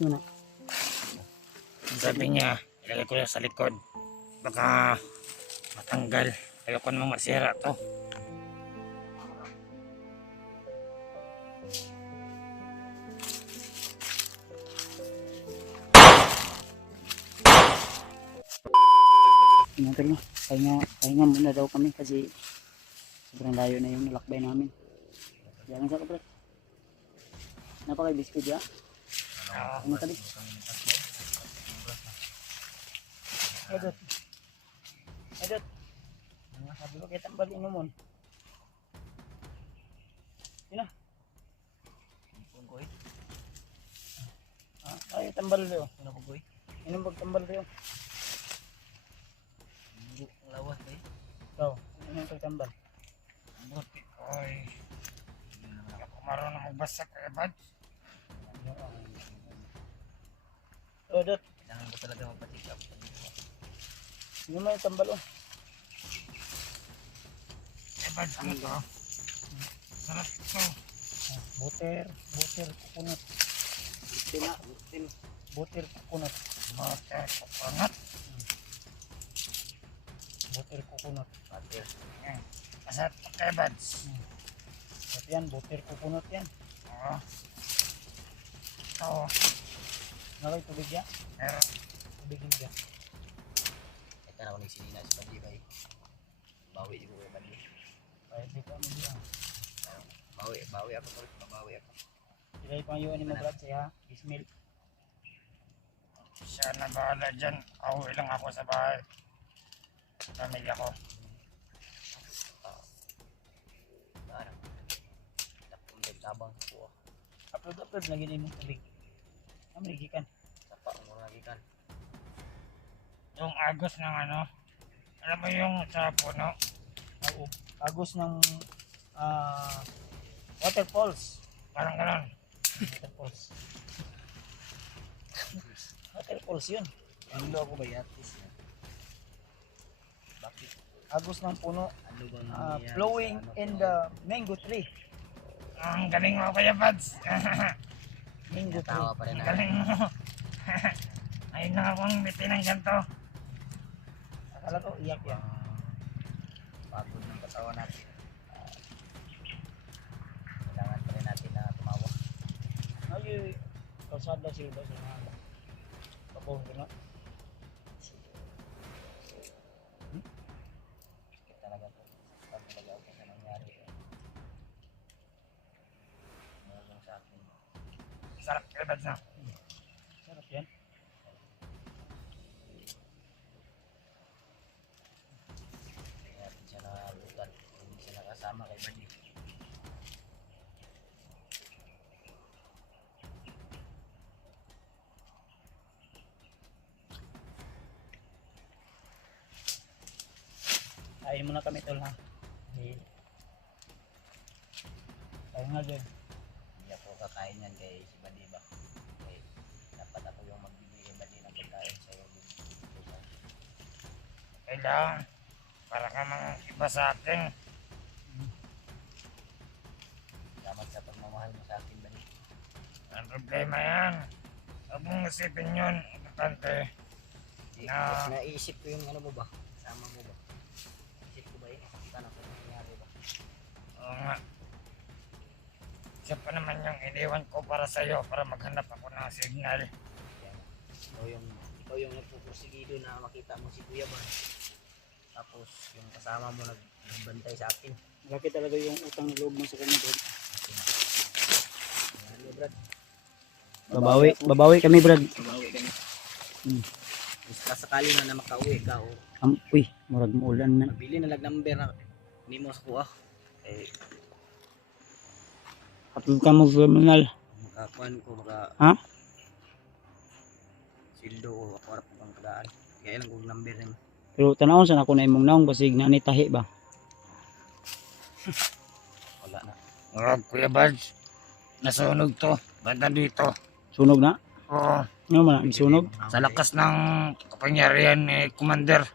Yun na. Sabi niya, ilagay ko lang sa likod. Baka matanggal. Ayoko namang masira to. Inagal na. Pahinga muna daw kami kasi sobrang layo na yung nilakbay namin. Jangan sa kapre. Napakay biscuit ya? Ano tadi? Edot. Edot. Sabi ko kita balik inumun. Yun na. Ay, tambal rin. Ano ko boy? Inom bag tambal rin. Lawas ba eh? Ikaw, ano yung pagtambal? Buti ko ay hindi ako marunong magbasa kaya bad. Edot. Kailangan ko talaga magpatikap. Inom mo yung tambal oh. Kaya bad, ano to? Sarap to. Butter coconut. Butter coconut. Butter coconut. Butter coconut. Patir. Yan. Masarap to kaya bads. At yan, butter coconut yan. Oo. Ito. Nakay tubig ya? Meron. Tubig hindi ya. Ito na ako nagsinina sa pandi ba eh. Bawi yung buhay pandi. Kahit di ka mo diyan. Bawi ako tol. Mabawi ako. Ilay pang yun ni mo brad siya. Bismil. Siya na bahala dyan. Auwi lang ako sa bahay. Pamilya ko. Parang. Tapong tabang ko. Upload lagi na yung tubig. Amerikan. Sapa ang mga gikan. Yung agos ng ano. Alam mo yung sa puno. Oo. Agos ng waterfalls. Parang ganon. Waterfalls. Waterfalls yun. Ang ilo ako ba yatis yan? Bakit? Agos ng puno. Ano bang nangyayari Flowing sa ano in ko? the mango tree. Ang galing mo kaya bads. Mango tree. Natawa pa rin Ang ako. galing mo. Ayun na akong biti ng ganito. Akala ko iyak yan. Pagod ng katawan natin. Kailangan pa rin natin na tumawa. Ay, kalsada sila ba siya na kapong gano'n? Sakit talaga to. Pag talaga ako sa nangyari. Mayroon sa akin. Sarap kaya bads na. Sarap yan. Hindi natin siya nakalutan. Hindi siya nakasama kay Buddy. Kain muna kami tol ha. Kain nga dyan. Hindi ako kakain yan kay si Buddy ba? Okay. Dapat ako yung magbibigay kay Buddy ng pagkain sa'yo. Kailangan. Para ka mga iba sa akin. Salamat sa pagmamahal mo sa akin, Buddy. Ang problema yan. Huwag mong isipin yun. Importante. Naisip ko yung ano mo ba? Sama mo ba? Isip ko ba yun? Saan ako nangyari ba? Oo nga. Siya pa naman yung iniwan ko para sa'yo. Para maghanap ako ng signal. Yan. Ikaw yung nagpupusigido na makita mo si Kuya ba? Tapos yung kasama mo nagbantay sa akin. Malaki talaga yung utang na loob mo sa kanya brad. Ano Brad? Babawi kami brad. Mabawi ka na. Basta sakali na makauwi ka o Uy, murag muulan na. magbili na lang number na ni mo sa kuha. Eh, Katulad ka mo criminal. makakuan ko maka Ha? sildo o ako harap pang kadaan. Kaya lang kong number rin. Pero tanawon sa ako na imong naong basig na ni tahi ba? Wala na. Huwag Kuya Bads. Nasunog to. Banda dito. Sunog na? Oo. Ano man ang sunog? Sa lakas ng kapangyarihan ni Commander.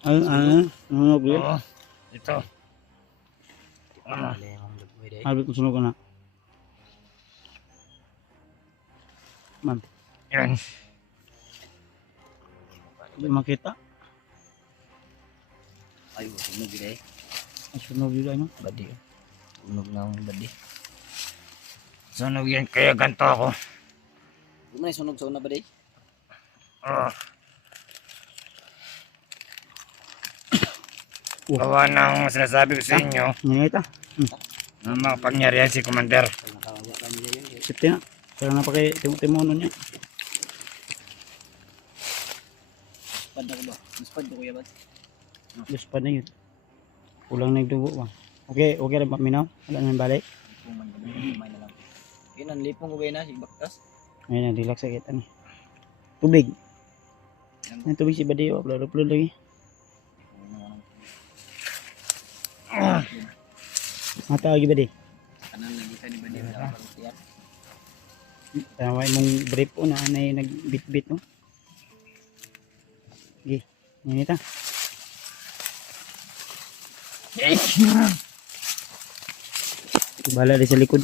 Sunog yun. Oo. Ito. Wala yung pwede. Habit mo sunog na. Ma'am, Yan. hindi makita. Ay, sunog yun eh. Ang sunog yun ano. Badi. Sunog na ang badi. Sunog yan, kaya ganito ako. Huwag mo na sunog sa una badi. Oh, Oh, gawa ng sinasabi ko sa inyo, nangita. ang mga pangyarihan si Commander. Pag nakawawa ka nila yun. Safety na. Kaya na pa kay timono niya. Pad na ko ba? Mas pad ko kuya ba? Diyos pa na yun. Kulang na yung dugo ba. Okay, okay rin pa minaw. Wala nang balik. Puman ka ba? May na lang. Yun ang lipong ko ba yun na? Baktas? Ayun na, relax sa kita ni. Tubig. Ang tubig si Badio. Upload lagi. Mata lagi Badi. Kanan lagi ka ni Badi. Wala ka tiyak. Tawag mong brief po na anay nagbit-bit no. Sige, nangita. Bala di sa likod.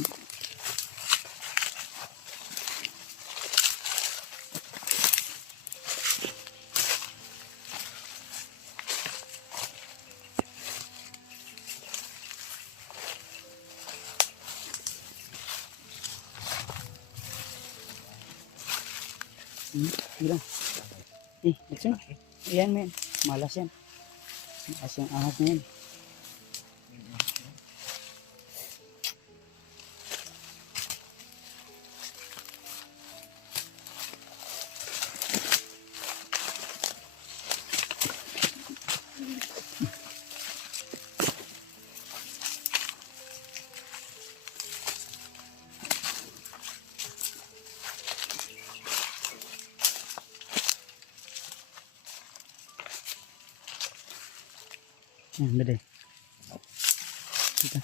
Gila. Buksan. Ayan men. Malas yan. Malas yung ahas na yan. Yan, bade. Kita.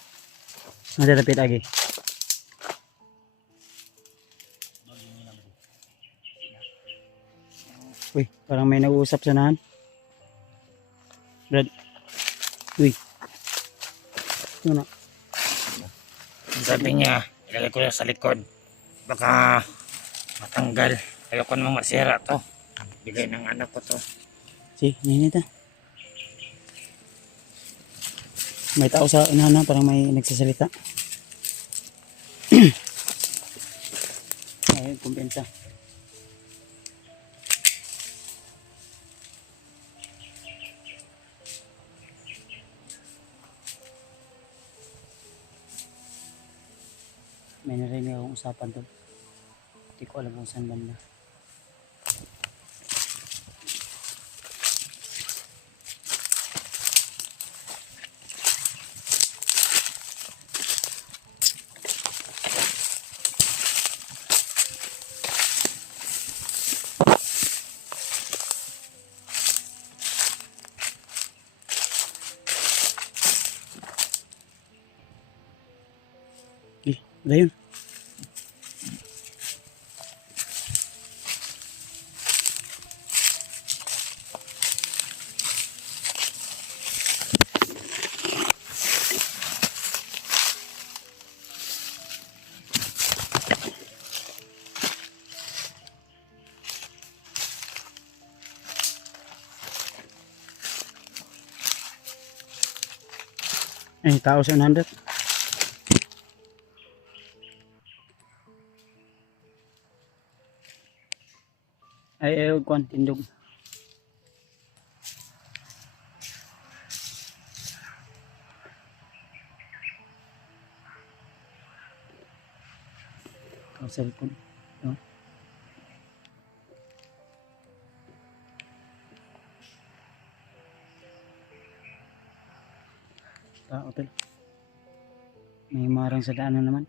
Ada lapit lagi. Uy, parang may nag-uusap sa nahan. Brad. Uy. Ito na. Sabi niya, ilagay ko lang sa likod. Baka matanggal. Ayoko namang masira to. Bigay ng anak ko to. Si, ninita. May tao sa unahan na, parang may nagsasalita. Ayun, kumpensa. May narinig akong usapan doon. Hindi ko alam kung saan banda. Wala yun. Ay, tao sa 100. Ay, kwan, tindog. Ang cellphone. No? Hotel. May marang sa daanan naman.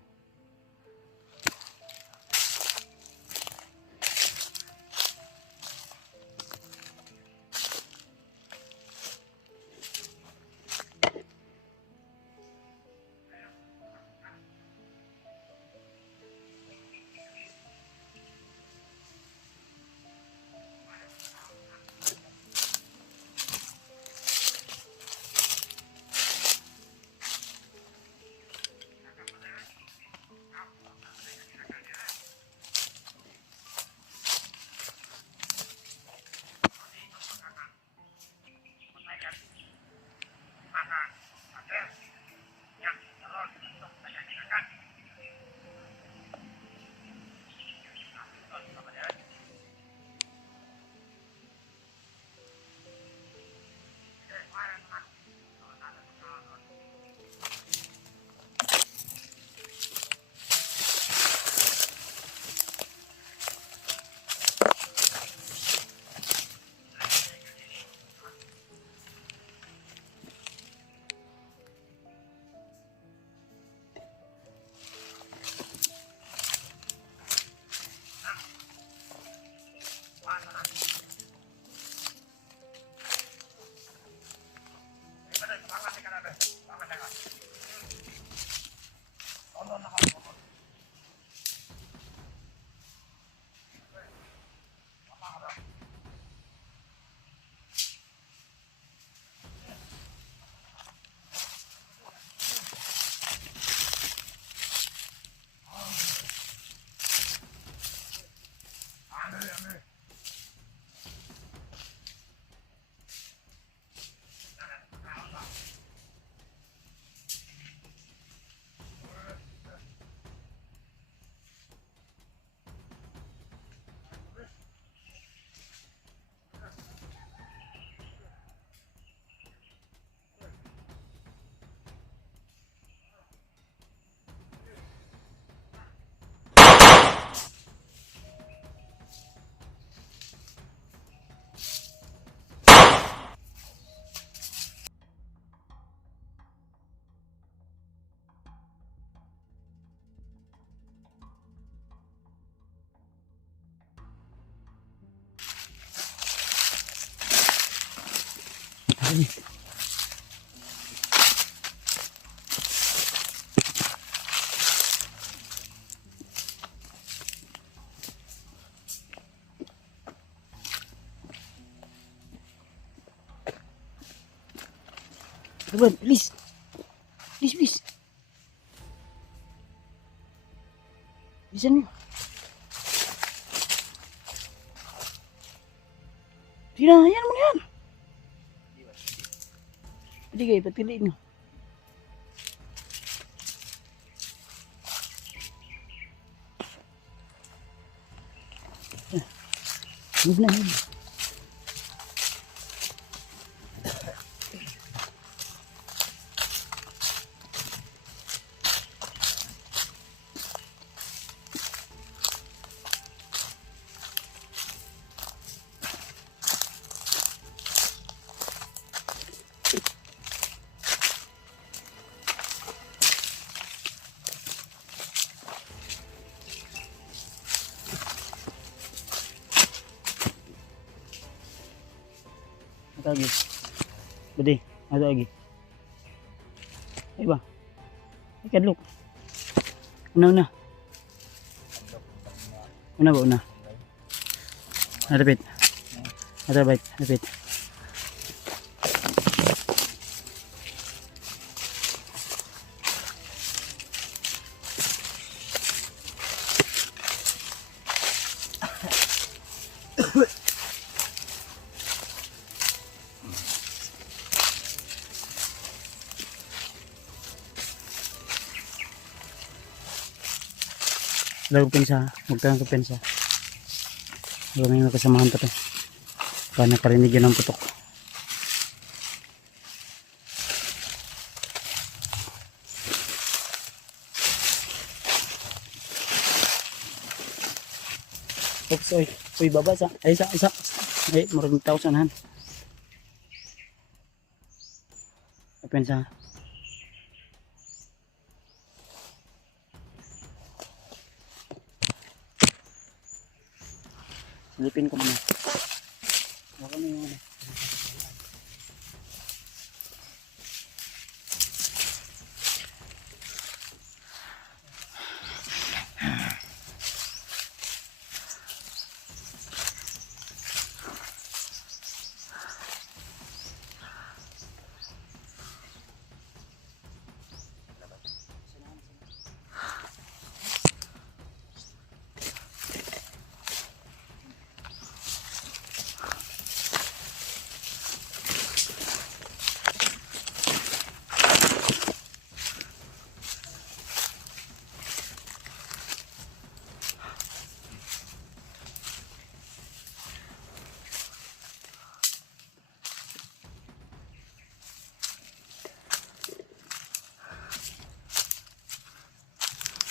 Brad, please. Please, please. Bilisan mo. Sige na, yan mo na yan. Pwede kayo, patiliin nyo. Move na, move. Ada lagi. Bede, ada lagi. Iba. Ikan look. Una. Una ba una? Ada bit. Ada bit, ada bit. Huwag kang kapensa. Huwag may makasamahan pa to. Para nakarinig yun ang putok. Oops, oy. Uy, baba sa. Ay, isa. Ay, marag 1,000 han. Kapensa. Silipin ko muna. Baka na yung ano.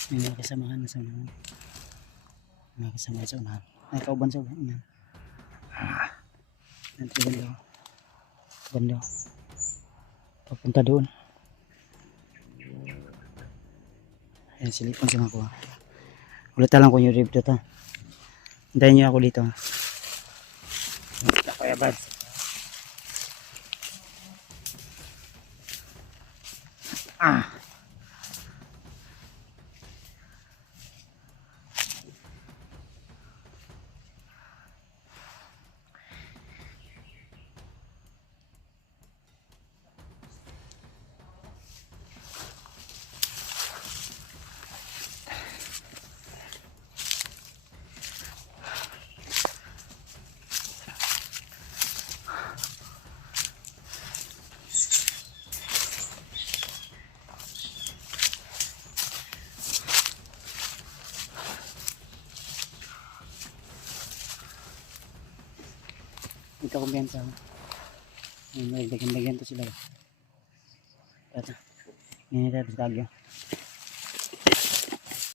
May mga kasamahan na sa unahan. Mga kasamahan sa unahan. Ay, kauban sa unahan. Nanti banda. Banda. Papunta doon. Ayan, silipan sa mga kuha. Ulata lang ko yung rib dito. Hintayin nyo ako dito. Kaya bad. Ito kumpiyansa. May dagan-dagan to sila. Ito. Ngayon ito sa Tagyo.